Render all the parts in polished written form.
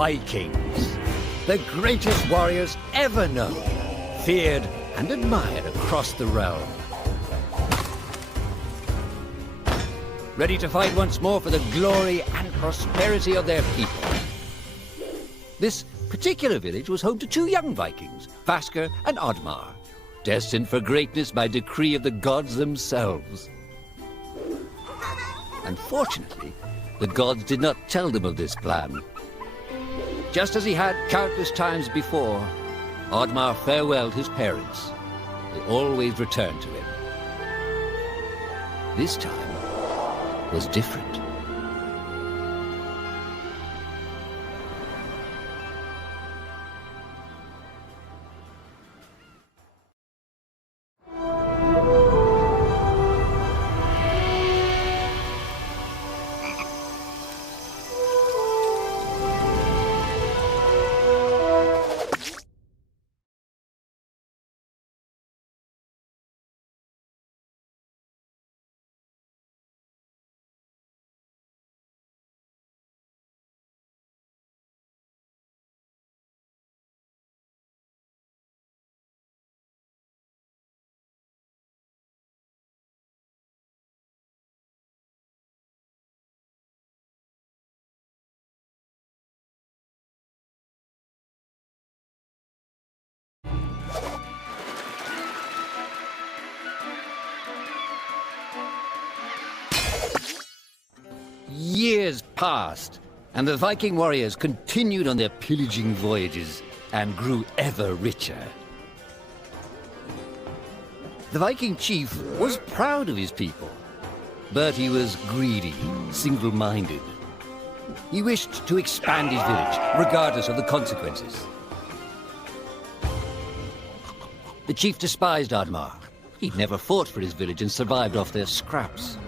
Vikings, the greatest warriors ever known, feared and admired across the realm. Ready to fight once more for the glory and prosperity of their people. This particular village was home to two young Vikings, Vasker and Oddmar, destined for greatness by decree of the gods themselves. Unfortunately, the gods did not tell them of this plan. Just as he had countless times before, Oddmar farewelled his parents. They always returned to him. This time was different. Years passed, and the Viking warriors continued on their pillaging voyages and grew ever richer. The Viking chief was proud of his people, but he was greedy, single-minded. He wished to expand his village, regardless of the consequences. The chief despised Oddmar. He'd never fought for his village and survived off their scraps.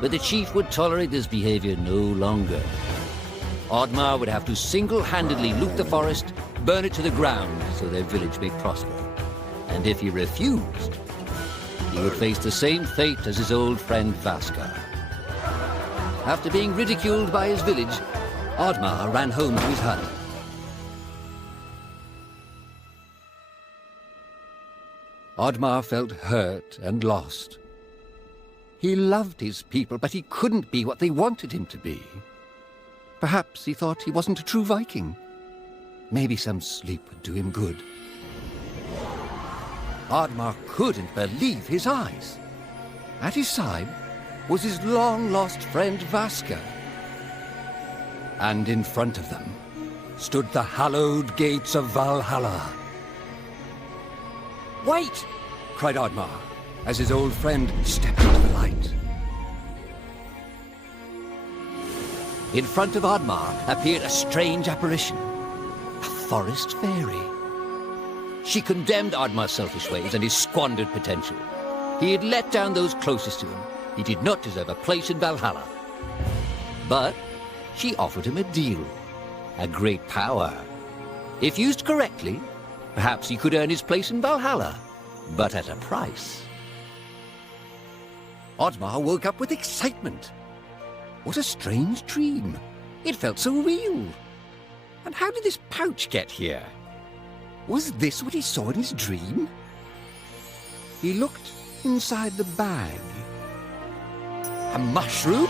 But the chief would tolerate this behavior no longer. Oddmar would have to single-handedly loot the forest, burn it to the ground so their village may prosper. And if he refused, he would face the same fate as his old friend Vasker. After being ridiculed by his village, Oddmar ran home to his hut. Oddmar felt hurt and lost. He loved his people, but he couldn't be what they wanted him to be. Perhaps he thought he wasn't a true Viking. Maybe some sleep would do him good. Oddmar couldn't believe his eyes. At his side was his long-lost friend Vasker. And in front of them stood the hallowed gates of Valhalla. "Wait!" cried Oddmar, as his old friend stepped into the light. In front of Oddmar appeared a strange apparition, a forest fairy. She condemned Oddmar's selfish ways and his squandered potential. He had let down those closest to him. He did not deserve a place in Valhalla. But she offered him a deal, a great power. If used correctly, perhaps he could earn his place in Valhalla, but at a price. Oddmar woke up with excitement. What a strange dream. It felt so real. And how did this pouch get here? Was this what he saw in his dream? He looked inside the bag. A mushroom?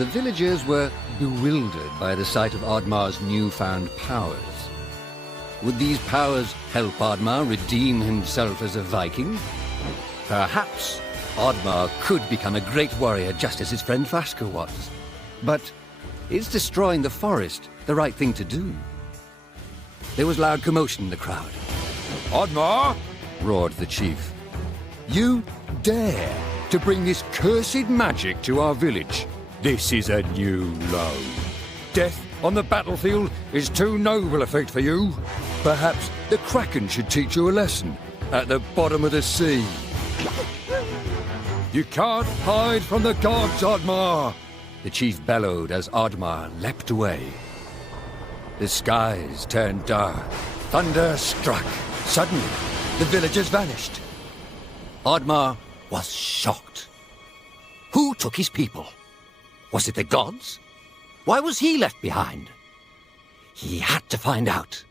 The villagers were bewildered by the sight of Oddmar's newfound powers. Would these powers help Oddmar redeem himself as a Viking? Perhaps Oddmar could become a great warrior just as his friend Vaska was. But is destroying the forest the right thing to do? There was loud commotion in the crowd. Oddmar! Roared the chief. You dare to bring this cursed magic to our village? This is a new low. Death on the battlefield is too noble a fate for you. Perhaps the Kraken should teach you a lesson at the bottom of the sea. You can't hide from the gods, Oddmar! The chief bellowed as Oddmar leapt away. The skies turned dark. Thunder struck. Suddenly, the villagers vanished. Oddmar was shocked. Who took his people? Was it the gods? Why was he left behind? He had to find out.